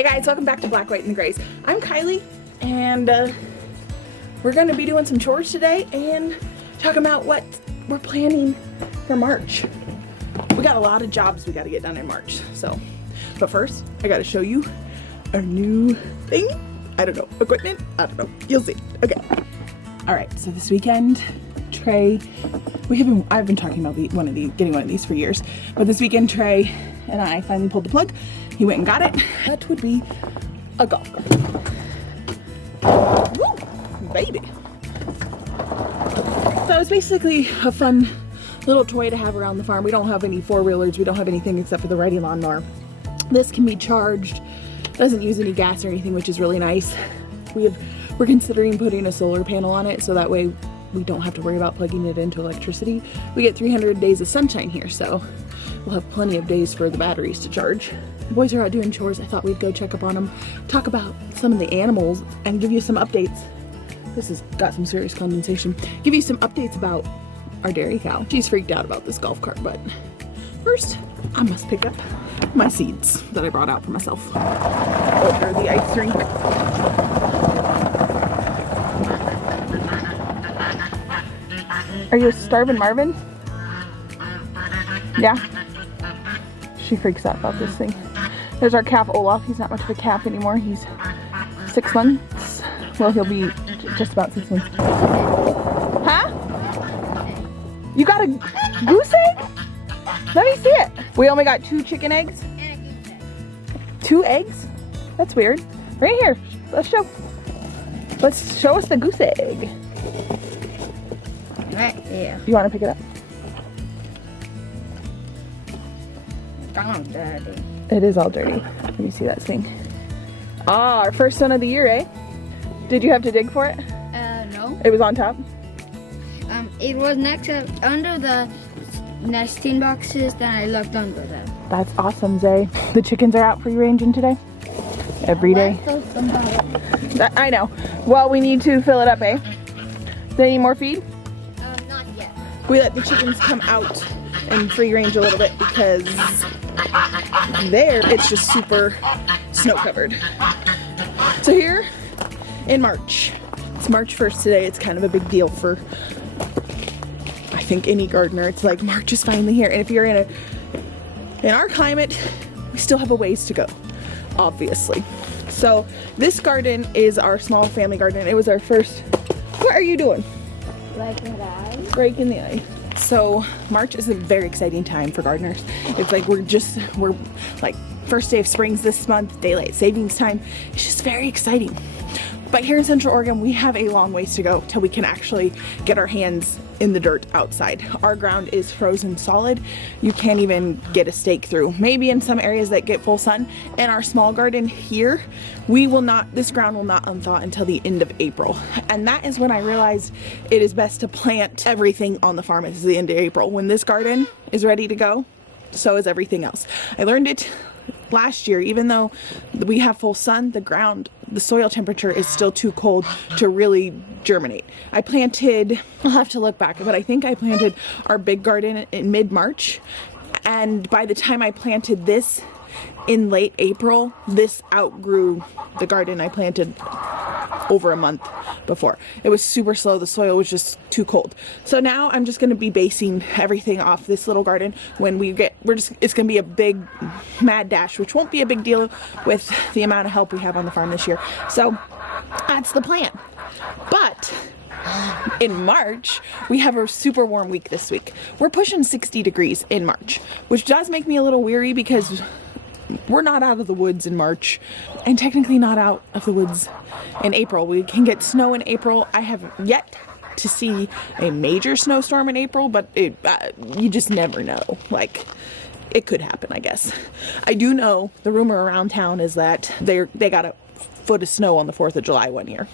Hey guys, welcome back to Black, White, and the Grays. I'm Kylie, and we're going to be doing some chores today and talking about what we're planning for March. We got a lot of jobs we got to get done in March, but first, I got to show you our new thing. I don't know, equipment? I don't know, you'll see. Okay. All right, so this weekend, Trey, I've been talking about getting one of these for years, but this weekend, Trey and I finally pulled the plug. He went and got it. That would be a golf cart. Woo, baby. So it's basically a fun little toy to have around the farm. We don't have any four-wheelers. We don't have anything except for the riding lawnmower. This can be charged. Doesn't use any gas or anything, which is really nice. We're considering putting a solar panel on it so that way we don't have to worry about plugging it into electricity. We get 300 days of sunshine here, so we'll have plenty of days for the batteries to charge. The boys are out doing chores. I thought we'd go check up on them, talk about some of the animals, and give you some updates. This has got some serious condensation. Give you some updates about our dairy cow. She's freaked out about this golf cart, but first, I must pick up my seeds that I brought out for myself. Over the ice rink. Are you starving, Marvin? Yeah? She freaks out about this thing. There's our calf, Olaf. He's not much of a calf anymore. He's 6 months. Well, he'll be just about 6 months. Huh? You got a goose egg? Let me see it. We only got 2 chicken eggs? 2 eggs? That's weird. Right here. Let's show us the goose egg. Right here. You want to pick it up? It's dirty. It is all dirty. Let me see that thing. Ah, our first one of the year, eh? Did you have to dig for it? No. It was on top? It was under the nesting boxes, then I looked under them. That's awesome, Zay. The chickens are out free ranging today? Every day? I know. Well, we need to fill it up, eh? They need more feed? Not yet. We let the chickens come out and free range a little bit because there it's just super snow covered. So here in March, it's March 1st today. It's kind of a big deal for, I think, any gardener. It's like March is finally here. And if you're in our climate, we still have a ways to go, obviously. So this garden is our small family garden. It was our first. What are you doing? Breaking the ice. Breaking the ice. So March is a very exciting time for gardeners. It's like we're like first day of spring's this month, daylight savings time. It's just very exciting. But here in Central Oregon, we have a long ways to go till we can actually get our hands in the dirt outside. Our ground is frozen solid. You can't even get a stake through. Maybe in some areas that get full sun. In our small garden here, this ground will not unthaw until the end of April. And that is when I realized it is best to plant everything on the farm at the end of April. When this garden is ready to go, so is everything else. I learned it last year. Even though we have full sun, the soil temperature is still too cold to really germinate. I'll have to look back, but I think I planted our big garden in mid-March, and by the time I planted this in late April, this outgrew the garden I planted over a month before. It was super slow. The soil was just too cold. So now I'm just going to be basing everything off this little garden. When it's going to be a big mad dash, which won't be a big deal with the amount of help we have on the farm this year. So that's the plan. But in March, we have a super warm week this week. We're pushing 60 degrees in March, which does make me a little weary because we're not out of the woods in March, and technically not out of the woods in April. We can get snow in April. I have yet to see a major snowstorm in April, but you just never know. Like, it could happen, I guess. I do know the rumor around town is that they got a foot of snow on the 4th of July one year.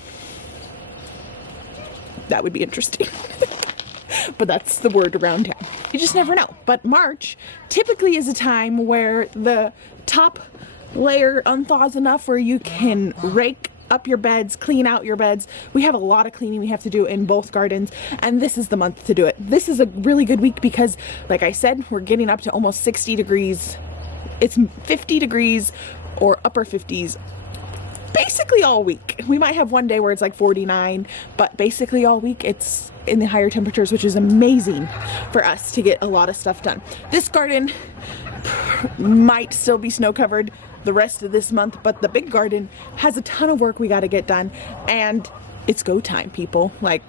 That would be interesting. But that's the word around town. You just never know. But March typically is a time where the top layer unthaws enough where you can rake up your beds, clean out your beds. We have a lot of cleaning we have to do in both gardens, and this is the month to do it. This is a really good week because, like I said, we're getting up to almost 60 degrees. It's 50 degrees or upper 50s basically all week. We might have one day where it's like 49, but basically all week it's in the higher temperatures, which is amazing for us to get a lot of stuff done. This garden might still be snow covered the rest of this month, but the big garden has a ton of work we got to get done, and it's go time, people. Like,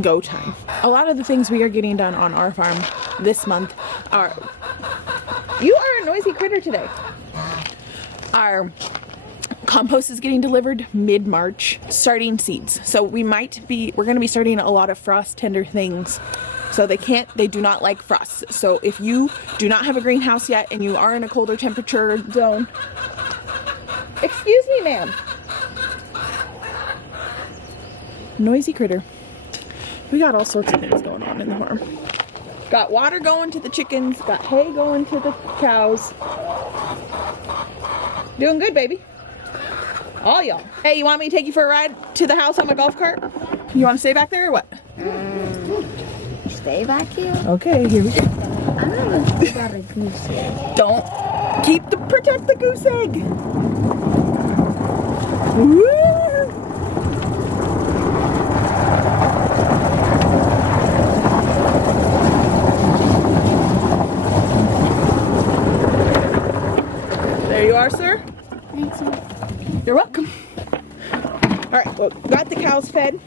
go time. A lot of the things we are getting done on our farm this month are... You are a noisy critter today. Our compost is getting delivered mid-March. Starting seeds. So we're going to be starting a lot of frost tender things. So they do not like frost. So if you do not have a greenhouse yet and you are in a colder temperature zone, excuse me, ma'am. Noisy critter. We got all sorts of things going on in the farm. Got water going to the chickens, got hay going to the cows. Doing good, baby. All y'all. Hey, you want me to take you for a ride to the house on my golf cart? You want to stay back there or what? Stay back here? Okay, here we go. I don't know about a goose egg. Don't protect the goose egg. Woo! There you are, sir. Thanks. You're welcome. All right, well, got the cows fed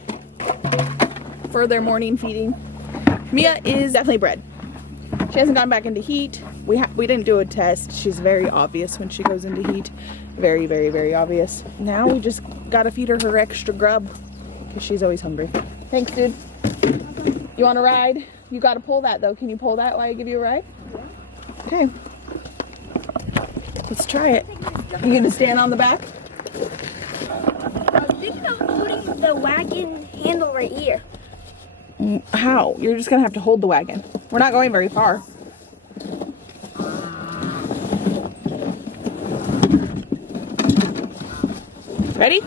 for their morning feeding. Mia is definitely bred. She hasn't gone back into heat. We didn't do a test. She's very obvious when she goes into heat. Very, very, very obvious. Now we just gotta feed her extra grub because she's always hungry. Thanks, dude. You want to ride? You gotta pull that though. Can you pull that while I give you a ride? Okay. Let's try it. You gonna stand on the back? I was thinking of putting the wagon handle right here. How? You're just gonna have to hold the wagon. We're not going very far. Ready?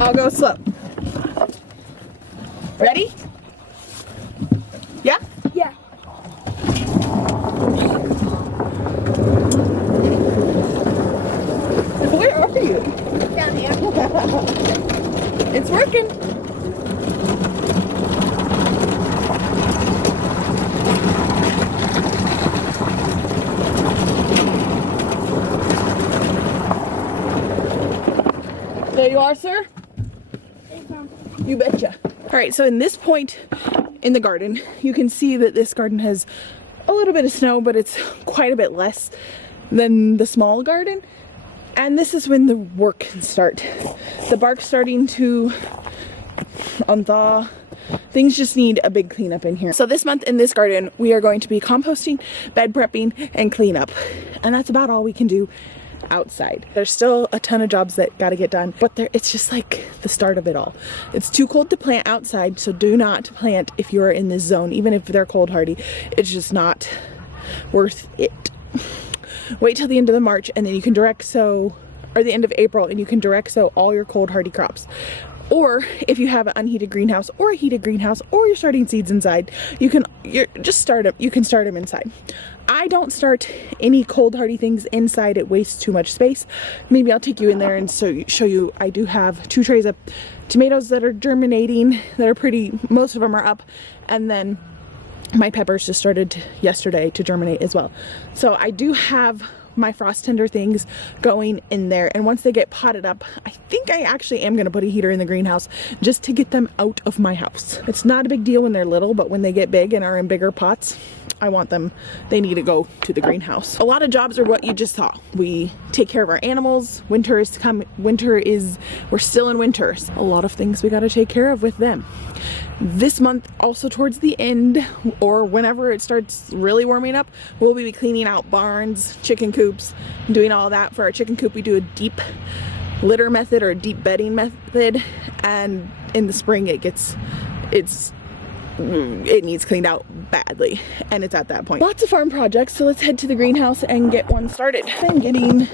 I'll go slow. Ready? Yeah? Yeah. Where are you? Down here. It's working. There you are, sir. You betcha. All right, so in this point in the garden, you can see that this garden has a little bit of snow, but it's quite a bit less than the small garden. And this is when the work can start. The bark's starting to unthaw. Things just need a big cleanup in here. So this month in this garden, we are going to be composting, bed prepping, and cleanup. And that's about all we can do outside. There's still a ton of jobs that got to get done, but it's just like the start of it all. It's too cold to plant outside, so do not plant if you're in this zone, even if they're cold hardy. It's just not worth it. Wait till the end of the March and then you can direct sow, or the end of April, and you can direct sow all your cold hardy crops. Or if you have an unheated greenhouse or a heated greenhouse, or you're starting seeds inside, you can start them inside. I don't start any cold hardy things inside. It wastes too much space. Maybe I'll take you in there and show you. I do have 2 trays of tomatoes that are germinating, that are pretty, most of them are up, and then my peppers just started yesterday to germinate as well. So I do have my frost tender things going in there, and once they get potted up, I think I actually am going to put a heater in the greenhouse just to get them out of my house. It's not a big deal when they're little, but when they get big and are in bigger pots, I want them, they need to go to the greenhouse. A lot of jobs are what you just saw. We take care of our animals. Winter is coming. We're still in winter. A lot of things we got to take care of with them. This month, also towards the end, or whenever it starts really warming up, we'll be cleaning out barns, chicken coops, doing all that. For our chicken coop, we do a deep litter method or a deep bedding method, and in the spring it needs cleaned out badly, and it's at that point. Lots of farm projects, so let's head to the greenhouse and get one started. I'm getting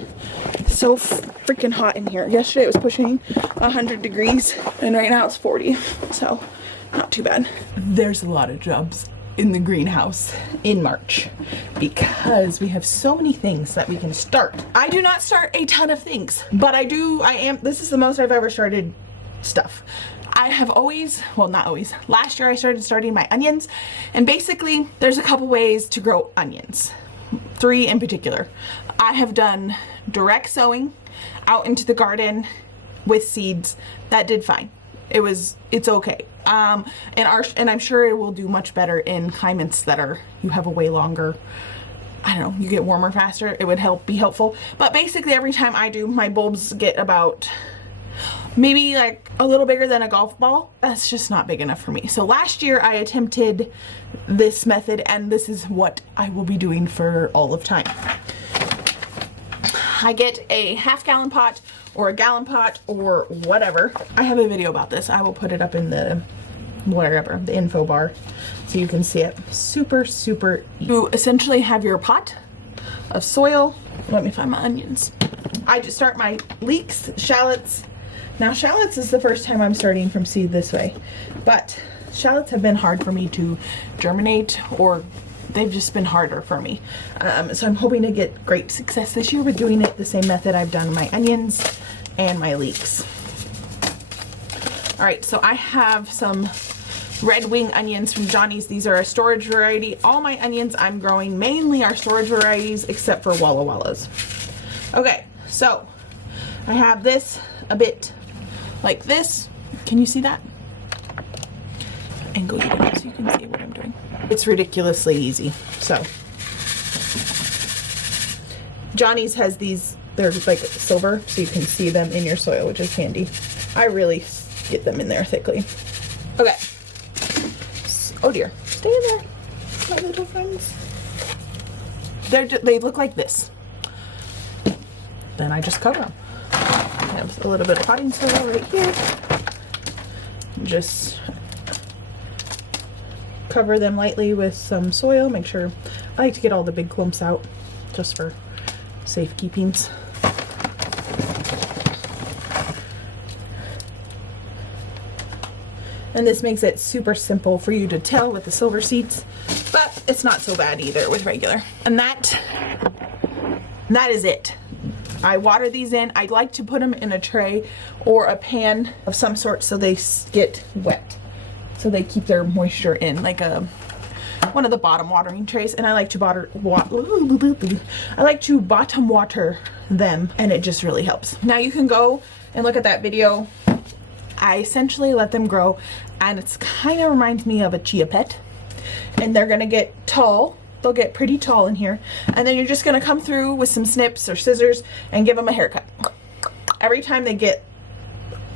so freaking hot in here. Yesterday it was pushing 100 degrees, and right now it's 40, so not too bad. There's a lot of jobs in the greenhouse in March because we have so many things that we can start. I do not start a ton of things, but this is the most I've ever started stuff. I have always, well, not always, last year I started starting my onions, and basically there's a couple ways to grow onions. 3 in particular. I have done direct sowing out into the garden with seeds. That did fine. It's okay. And I'm sure it will do much better in climates that you have a way longer, I don't know, you get warmer faster. It would be helpful. But basically every time I do, my bulbs get about maybe like a little bigger than a golf ball. That's just not big enough for me. So last year I attempted this method, and this is what I will be doing for all of time. I get a half-gallon pot or a gallon pot or whatever. I have a video about this. I will put it up in the info bar so you can see it. Super, super easy. You essentially have your pot of soil. Let me find my onions. I just start my leeks, shallots. Now shallots is the first time I'm starting from seed this way, but shallots have been hard for me to germinate, or they've just been harder for me. So I'm hoping to get great success this year with doing it the same method I've done my onions and my leeks. All right, so I have some red wing onions from Johnny's. These are a storage variety. All my onions I'm growing mainly are storage varieties except for Walla Wallas. Okay, so I have this a bit like this. Can you see that? And go deep enough so you can see what I'm doing. It's ridiculously easy. So Johnny's has these, they're like silver, so you can see them in your soil, which is handy. I really get them in there thickly. Okay. Oh dear, stay in there, my little friends. They look like this. Then I just cover them. I have a little bit of potting soil right here. Just cover them lightly with some soil. Make sure, I like to get all the big clumps out just for safekeepings. And this makes it super simple for you to tell with the silver seeds, but it's not so bad either with regular. And that is it. I water these in. I like to put them in a tray or a pan of some sort so they get wet, so they keep their moisture in, like one of the bottom watering trays. And I like to bottom water them, and it just really helps. Now you can go and look at that video. I essentially let them grow, and it's kind of reminds me of a chia pet, and they're gonna get tall. They'll get pretty tall in here, and then you're just gonna come through with some snips or scissors and give them a haircut every time they get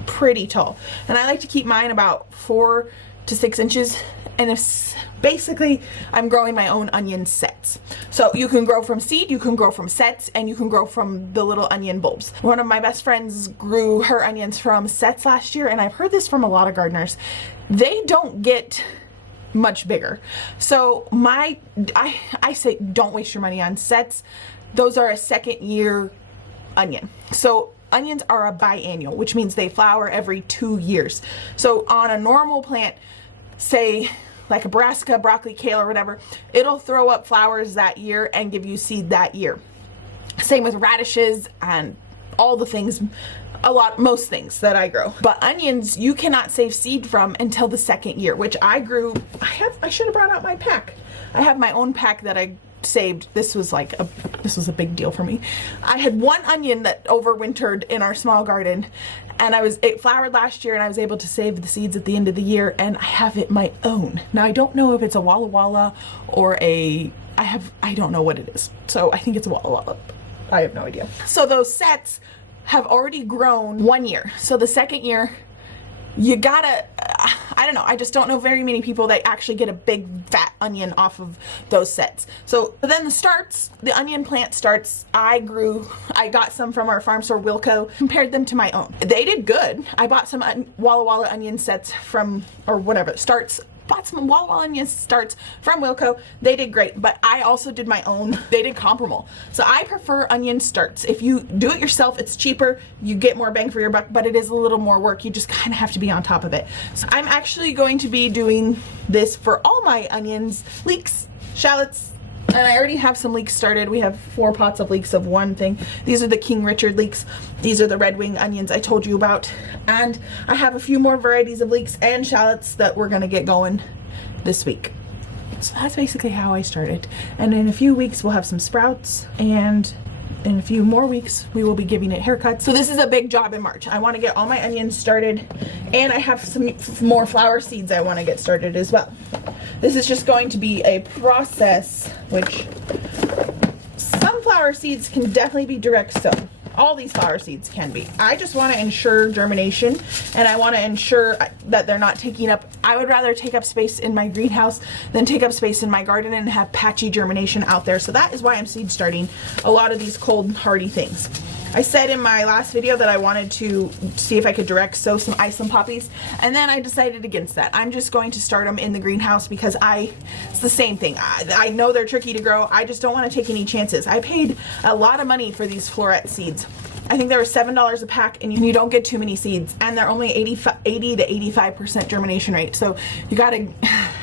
pretty tall. And I like to keep mine about 4 to 6 inches, and if basically I'm growing my own onion sets. So you can grow from seed, you can grow from sets, and you can grow from the little onion bulbs. One of my best friends grew her onions from sets last year, and I've heard this from a lot of gardeners. They don't get much bigger. So I say don't waste your money on sets. Those are a second year onion. So onions are a biennial, which means they flower every 2 years. So on a normal plant, say like a brassica, broccoli, kale, or whatever, it'll throw up flowers that year and give you seed that year. Same with radishes and all the things, most things that I grow. But onions, you cannot save seed from until the second year, which I grew. I should have brought out my pack. I have my own pack that I saved. This was a big deal for me. I had one onion that overwintered in our small garden, and it flowered last year, and I was able to save the seeds at the end of the year, and I have it my own. Now I don't know if it's a Walla Walla or I don't know what it is. So I think it's a Walla Walla. I have no idea. So those sets have already grown 1 year. So the second year, you gotta, I don't know, I just don't know very many people that actually get a big fat onion off of those sets. So then the onion plant starts, I got some from our farm store Wilco, compared them to my own. They did good. I bought some Walla Walla onion sets from, or whatever, starts bought some wall onion starts from Wilco. They did great, but I also did my own. They did comparable. So I prefer onion starts. If you do it yourself, it's cheaper, you get more bang for your buck, but it is a little more work. You just kind of have to be on top of it. So I'm actually going to be doing this for all my onions, leeks, shallots, and I already have some leeks started. We have 4 pots of leeks of one thing. These are the King Richard leeks. These are the red wing onions I told you about. And I have a few more varieties of leeks and shallots that we're gonna get going this week. So that's basically how I started. And in a few weeks we'll have some sprouts, and in a few more weeks we will be giving it haircuts. So this is a big job in March. I want to get all my onions started, and I have some more flower seeds I want to get started as well. This is just going to be a process, which sunflower seeds can definitely be direct sown. All these flower seeds can be. I just want to ensure germination, and I want to ensure that they're not taking up, I would rather take up space in my greenhouse than take up space in my garden and have patchy germination out there. So that is why I'm seed starting a lot of these cold hardy things. I said in my last video that I wanted to see if I could direct sow some Iceland poppies, and then I decided against that. I'm just going to start them in the greenhouse because it's the same thing. I know they're tricky to grow. I just don't want to take any chances. I paid a lot of money for these floret seeds. I think they were $7 a pack, and you don't get too many seeds, and they're only 80 to 85% germination rate. So you got to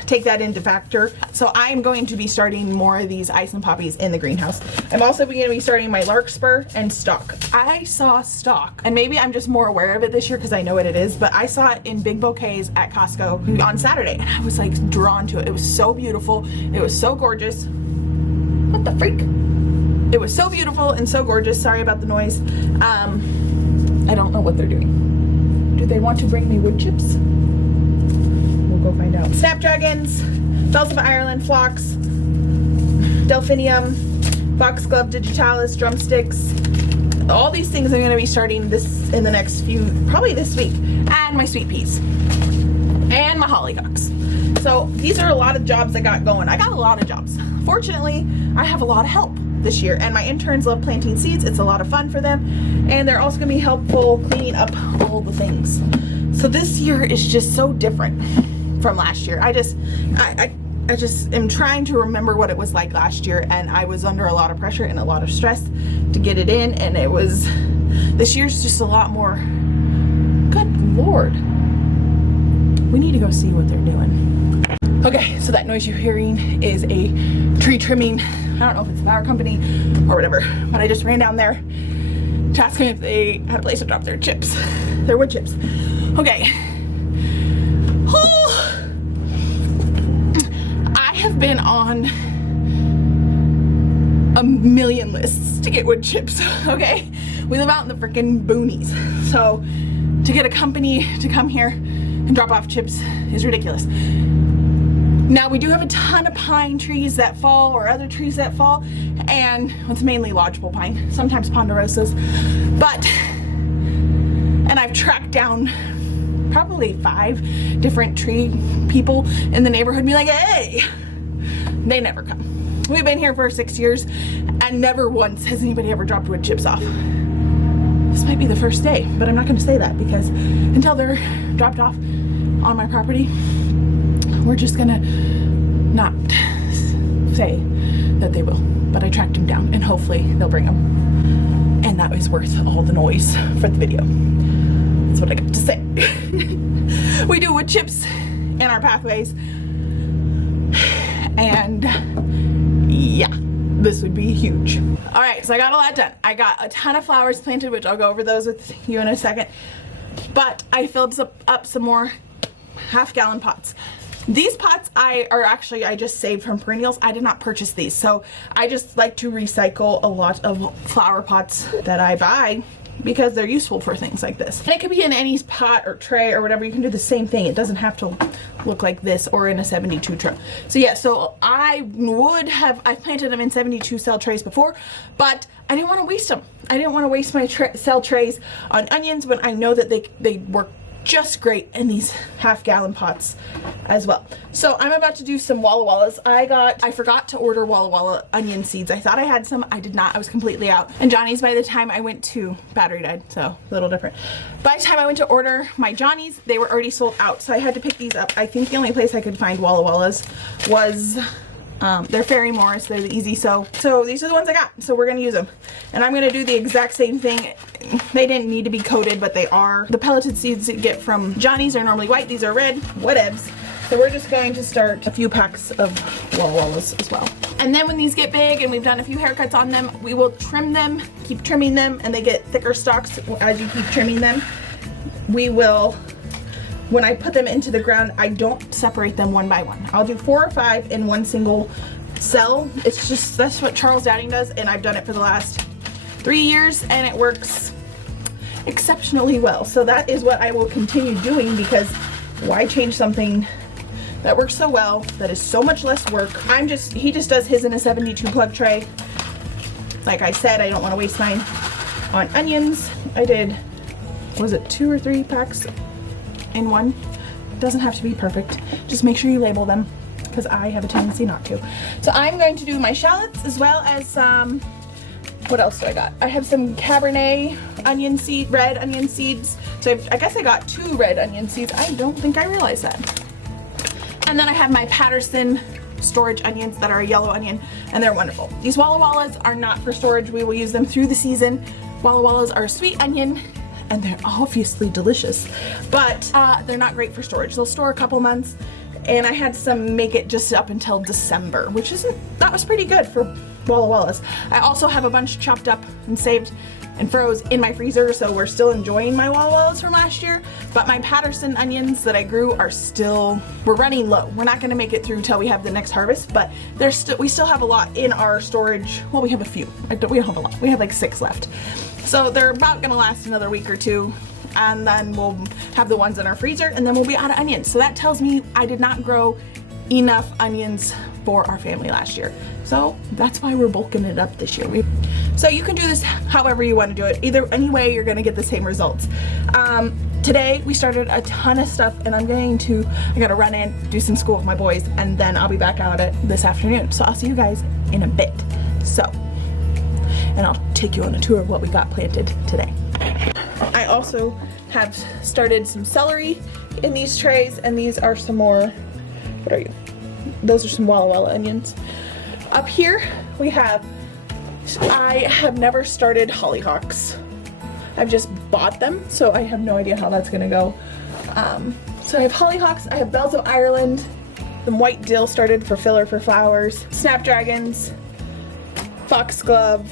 take that into factor. So I'm going to be starting more of these Iceland poppies in the greenhouse. I'm also going to be starting my larkspur and stock. I saw stock, and maybe I'm just more aware of it this year because I know what it is, but I saw it in big bouquets at Costco on Saturday, and I was like drawn to it. It was so beautiful. It was so gorgeous. What the freak? It was so beautiful and so gorgeous. Sorry about the noise. I don't know what they're doing. Do they want to bring me wood chips? We'll go find out. Snapdragons, bells of Ireland, phlox, delphinium, foxglove digitalis, drumsticks. All these things I'm going to be starting this in the next probably this week. And my sweet peas. And my hollyhocks. So these are a lot of jobs I got going. I got a lot of jobs. Fortunately, I have a lot of help this year, and my interns love planting seeds. It's a lot of fun for them, and they're also going to be helpful cleaning up all the things. So this year is just so different from last year. I just am trying to remember what it was like last year, and I was under a lot of pressure and a lot of stress to get it in, and this year's just a lot more. Good Lord. We need to go see what they're doing. Okay, so that noise you're hearing is a tree trimming. I don't know if it's a power company or whatever, but I just ran down there to ask them if they had a place to drop their chips, their wood chips. Okay. Oh, I have been on a million lists to get wood chips, okay? We live out in the freaking boonies, so to get a company to come here and drop off chips is ridiculous. Now we do have a ton of pine trees that fall, or other trees that fall, and it's mainly lodgepole pine, sometimes ponderosas, and I've tracked down probably 5 different tree people in the neighborhood and be like, hey, they never come. We've been here for 6 years, and never once has anybody ever dropped wood chips off. This might be the first day, but I'm not going to say that, because until they're dropped off on my property, we're just gonna not say that they will. But I tracked them down, and hopefully they'll bring them. And that was worth all the noise for the video. That's what I got to say. We do wood chips in our pathways, and yeah, this would be huge. All right, so I got a lot done. I got a ton of flowers planted, which I'll go over those with you in a second. But I filled up some more half-gallon pots. These pots I just saved from perennials. I did not purchase these, so I just like to recycle a lot of flower pots that I buy because they're useful for things like this. And it could be in any pot or tray or whatever. You can do the same thing. It doesn't have to look like this or in a 72 tray. So yeah, so I've planted them in 72 cell trays before, but I didn't want to waste them. I didn't want to waste my cell trays on onions when I know that they work just great in these half-gallon pots as well. So I'm about to do some Walla Wallas. I forgot to order Walla Walla onion seeds. I thought I had some, I did not. I was completely out. And Johnny's, by the time I went to, battery died, so a little different. By the time I went to order my Johnny's, they were already sold out, so I had to pick these up. I think the only place I could find Walla Wallas was they're Fairy Morris, they're the Easy Sow. So these are the ones I got, so we're gonna use them. And I'm gonna do the exact same thing. They didn't need to be coated, but they are. The pelleted seeds you get from Johnny's are normally white, these are red, whatevs. So we're just going to start a few packs of Walla Wallas as well. And then when these get big and we've done a few haircuts on them, we will trim them, keep trimming them, and they get thicker stalks as you keep trimming them. We will, when I put them into the ground, I don't separate them one by one. I'll do 4 or 5 in one single cell. It's just, that's what Charles Dowding does, and I've done it for the last 3 years, and it works exceptionally well. So that is what I will continue doing, because why change something that works so well, that is so much less work. He just does his in a 72 plug tray. Like I said, I don't want to waste mine on onions. I did, was it 2 or 3 packs in one? Doesn't have to be perfect. Just make sure you label them, because I have a tendency not to. So I'm going to do my shallots, as well as what else do I got? I have some Cabernet onion seed, red onion seeds. So I guess I got 2 red onion seeds. I don't think I realized that. And then I have my Patterson storage onions that are a yellow onion, and they're wonderful. These Walla Wallas are not for storage. We will use them through the season. Walla Wallas are a sweet onion, and they're obviously delicious, but they're not great for storage. They'll store a couple months, and I had some make it just up until December, which that was pretty good for Walla Wallas. I also have a bunch chopped up and saved and froze in my freezer, so we're still enjoying my Walla Wallas from last year, but my Patterson onions that I grew are we're running low. We're not gonna make it through till we have the next harvest, but we still have a lot in our storage. Well, we have a few. We don't have a lot. We have like 6 left. So they're about gonna last another week or 2, and then we'll have the ones in our freezer, and then we'll be out of onions. So that tells me I did not grow enough onions for our family last year. So that's why we're bulking it up this year. So you can do this however you want to do it. Any way, you're gonna get the same results. Today we started a ton of stuff, and I gotta run in, do some school with my boys, and then I'll be back out this afternoon. So I'll see you guys in a bit. And I'll take you on a tour of what we got planted today. I also have started some celery in these trays, and these are some more, what are you? Those are some Walla Walla onions. Up here I have never started hollyhocks. I've just bought them, so I have no idea how that's gonna go. So I have hollyhocks, I have bells of Ireland, some white dill started for filler for flowers, snapdragons, foxglove,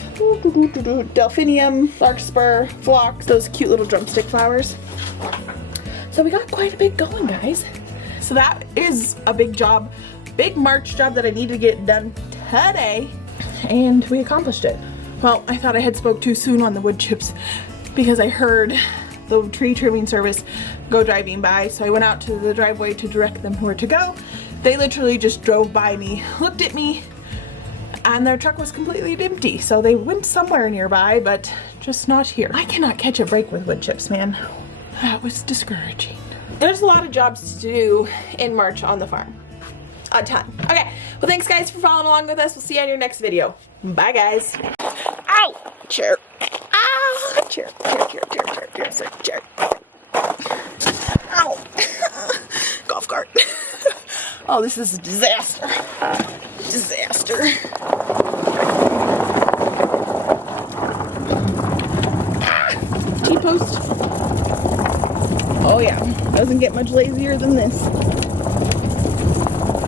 delphinium, larkspur, phlox, those cute little drumstick flowers. So we got quite a bit going, guys. So that is a big job, big March job that I need to get done today, and we accomplished it. Well, I thought I had spoke too soon on the wood chips, because I heard the tree trimming service go driving by, so I went out to the driveway to direct them where to go. They literally just drove by me, looked at me, and their truck was completely empty, so they went somewhere nearby, but just not here. I cannot catch a break with wood chips, man. That was discouraging. There's a lot of jobs to do in March on the farm. A ton. Okay, well, thanks guys for following along with us. We'll see you on your next video. Bye, guys. Ow! Chair. Ah! Chair. Chair. Ow! Golf cart. Oh, this is a disaster. Disaster. T-post. Oh yeah, doesn't get much lazier than this.